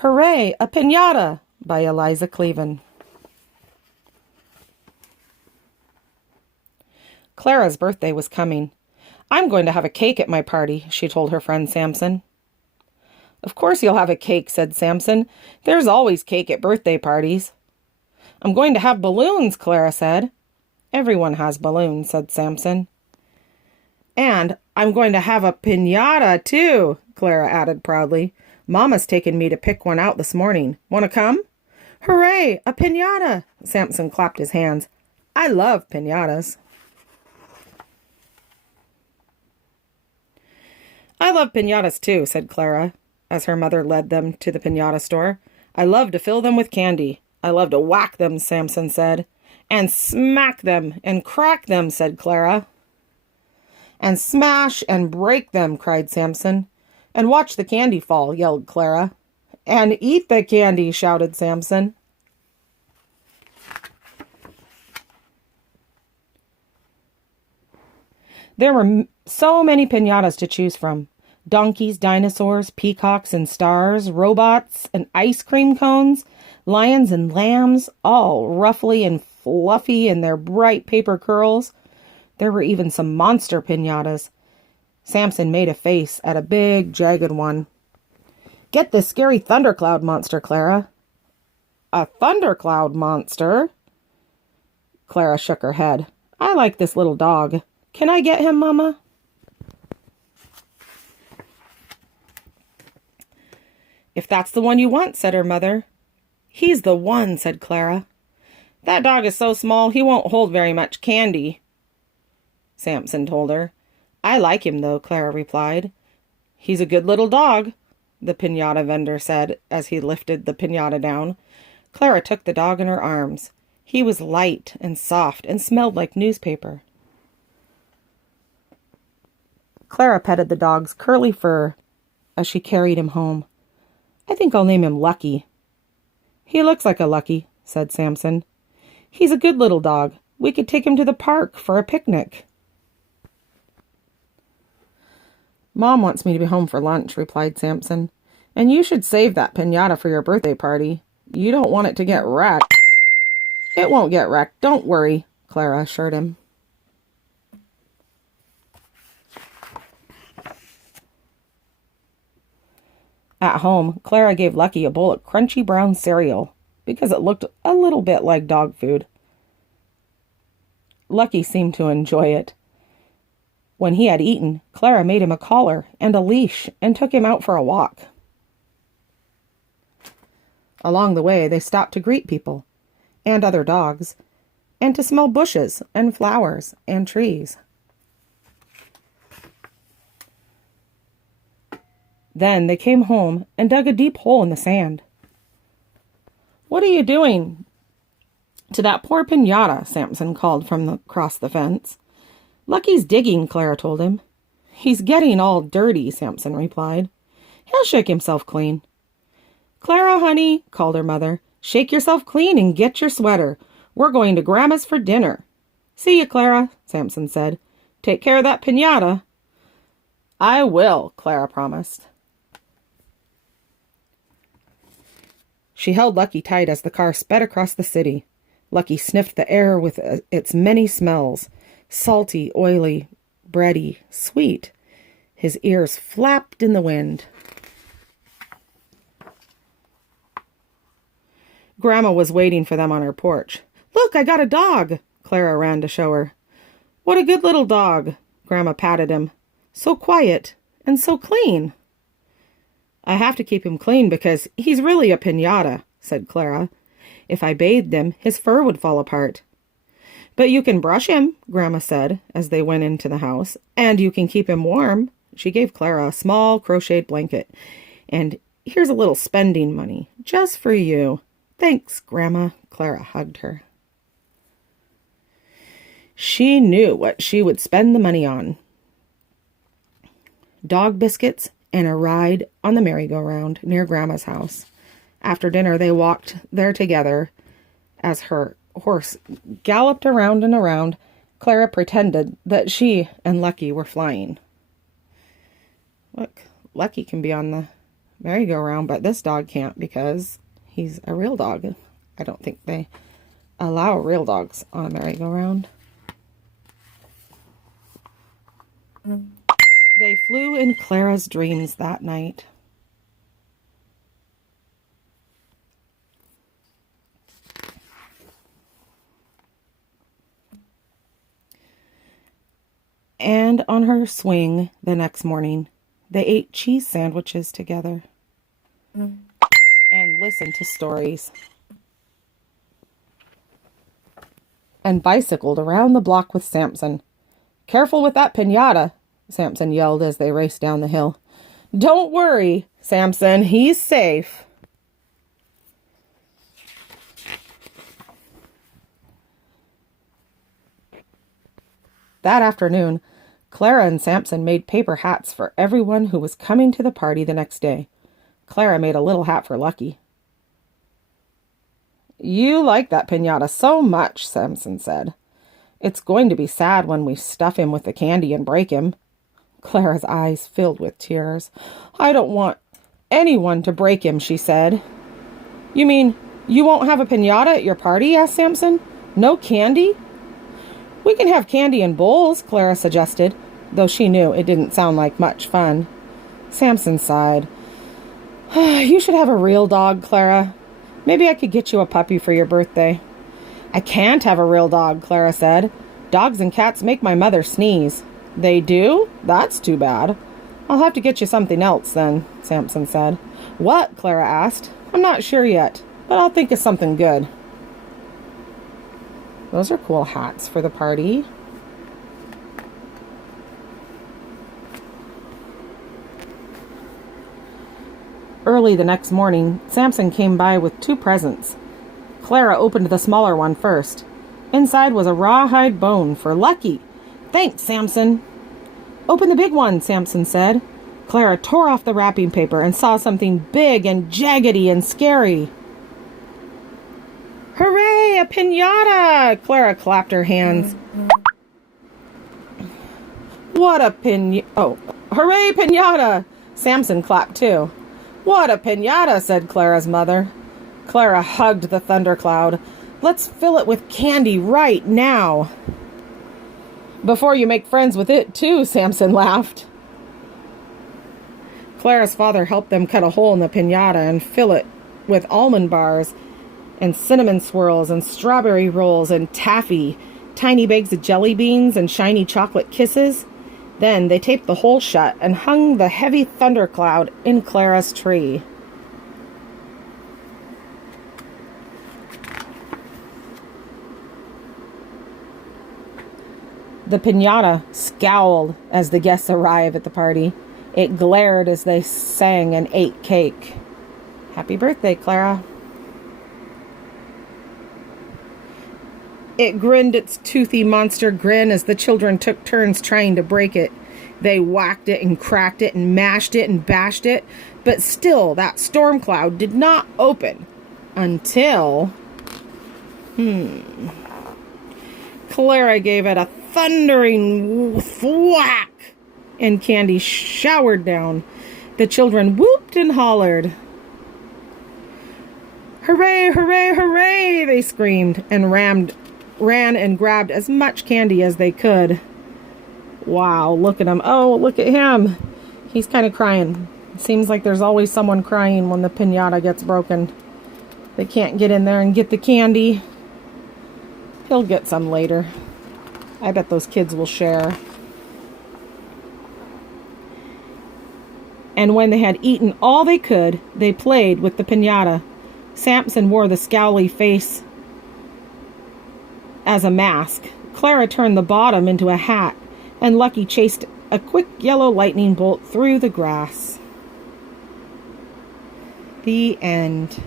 Hooray A Piñata by Elisa Kleven. Clara's birthday was coming. I'm going to have a cake at my party, she told her friend Samson. Of course you'll have a cake, said Samson. There's always cake at birthday parties. I'm going to have balloons, Clara said. Everyone has balloons, said Samson. And I'm going to have a piñata, too, Clara added proudly. Mama's taken me to pick one out this morning. Want to come? Hooray, a piñata! Samson clapped his hands. I love piñatas. I love piñatas, too, said Clara, as her mother led them to the piñata store. I love to fill them with candy. I love to whack them, Samson said. And smack them and crack them, said Clara. And smash and break them, cried Samson. And watch the candy fall, yelled Clara. And eat the candy, shouted Samson. There were so many piñatas to choose from. Donkeys, dinosaurs, peacocks and stars, robots and ice cream cones, lions and lambs, all ruffly and fluffy in their bright paper curls. There were even some monster piñatas. Samson made a face at a big, jagged one. Get this scary thundercloud monster, Clara. A thundercloud monster? Clara shook her head. I like this little dog. Can I get him, Mama? If that's the one you want, said her mother. He's the one, said Clara. That dog is so small he won't hold very much candy, Samson told her. I like him, though, Clara replied. He's a good little dog, the piñata vendor said as he lifted the piñata down. Clara took the dog in her arms. He was light and soft and smelled like newspaper. Clara petted the dog's curly fur as she carried him home. I think I'll name him Lucky. He looks like a Lucky, said Samson. He's a good little dog. We could take him to the park for a picnic. Mom wants me to be home for lunch, replied Samson. And you should save that piñata for your birthday party. You don't want it to get wrecked. It won't get wrecked, don't worry, Clara assured him. At home, Clara gave Lucky a bowl of crunchy brown cereal because it looked a little bit like dog food. Lucky seemed to enjoy it. When he had eaten, Clara made him a collar and a leash and took him out for a walk. Along the way, they stopped to greet people and other dogs and to smell bushes and flowers and trees. Then they came home and dug a deep hole in the sand. What are you doing to that poor piñata? Samson called from across the fence. Lucky's digging, Clara told him. He's getting all dirty, Samson replied. He'll shake himself clean. Clara, honey, called her mother, shake yourself clean and get your sweater. We're going to Grandma's for dinner. See you, Clara, Samson said. Take care of that piñata. I will, Clara promised. She held Lucky tight as the car sped across the city. Lucky sniffed the air with its many smells. Salty, oily, bready, sweet. His ears flapped in the wind. Grandma was waiting for them on her porch. Look, I got a dog, Clara ran to show her. What a good little dog, Grandma patted him. So quiet and so clean. I have to keep him clean because he's really a piñata, said Clara. If I bathed him, his fur would fall apart. But you can brush him, Grandma said as they went into the house, and you can keep him warm. She gave Clara a small crocheted blanket. And here's a little spending money, just for you. Thanks, Grandma. Clara hugged her. She knew what she would spend the money on. Dog biscuits and a ride on the merry-go-round near Grandma's house. After dinner, they walked there together. As her horse galloped around and around, Clara pretended that she and Lucky were flying. Look, Lucky can be on the merry-go-round, but this dog can't because he's a real dog. I don't think they allow real dogs on a merry-go-round. They flew in Clara's dreams that night. And on her swing the next morning, they ate cheese sandwiches together and listened to stories and bicycled around the block with Samson. "Careful with that piñata," Samson yelled as they raced down the hill. "Don't worry, Samson, he's safe." That afternoon, Clara and Samson made paper hats for everyone who was coming to the party the next day. Clara made a little hat for Lucky. "You like that piñata so much," Samson said. "It's going to be sad when we stuff him with the candy and break him." Clara's eyes filled with tears. "I don't want anyone to break him," she said. "You mean you won't have a piñata at your party?" asked Samson. "No candy?" "We can have candy in bowls," Clara suggested, though she knew it didn't sound like much fun. Samson sighed. "You should have a real dog, Clara. Maybe I could get you a puppy for your birthday." "I can't have a real dog," Clara said. "Dogs and cats make my mother sneeze." "They do? That's too bad." "I'll have to get you something else then," Samson said. "What?" Clara asked. "I'm not sure yet, but I'll think of something good." Those are cool hats for the party. Early the next morning, Samson came by with 2 presents. Clara opened the smaller one first. Inside was a rawhide bone for Lucky. "Thanks, Samson." "Open the big one," Samson said. Clara tore off the wrapping paper and saw something big and jaggedy and scary. "Hooray, a piñata!" Clara clapped her hands. "What a Oh, hooray, piñata!" Samson clapped too. "What a piñata!" said Clara's mother. Clara hugged the thundercloud. "Let's fill it with candy right now." "Before you make friends with it too," Samson laughed. Clara's father helped them cut a hole in the piñata and fill it with almond bars and cinnamon swirls and strawberry rolls and taffy, tiny bags of jelly beans and shiny chocolate kisses. Then they taped the hole shut and hung the heavy thundercloud in Clara's tree. The piñata scowled as the guests arrived at the party. It glared as they sang and ate cake. "Happy birthday, Clara." It grinned its toothy monster grin as the children took turns trying to break it. They whacked it and cracked it and mashed it and bashed it, but still that storm cloud did not open until... Clara gave it a thundering thwack, and candy showered down. The children whooped and hollered. "Hooray, hooray, hooray!" they screamed and ran and grabbed as much candy as they could. Wow, look at him. Oh, look at him. He's kind of crying. It seems like there's always someone crying when the piñata gets broken. They can't get in there and get the candy. He'll get some later. I bet those kids will share. And when they had eaten all they could, they played with the piñata. Samson wore the scowly face as a mask. Clara turned the bottom into a hat, and Lucky chased a quick yellow lightning bolt through the grass. The end.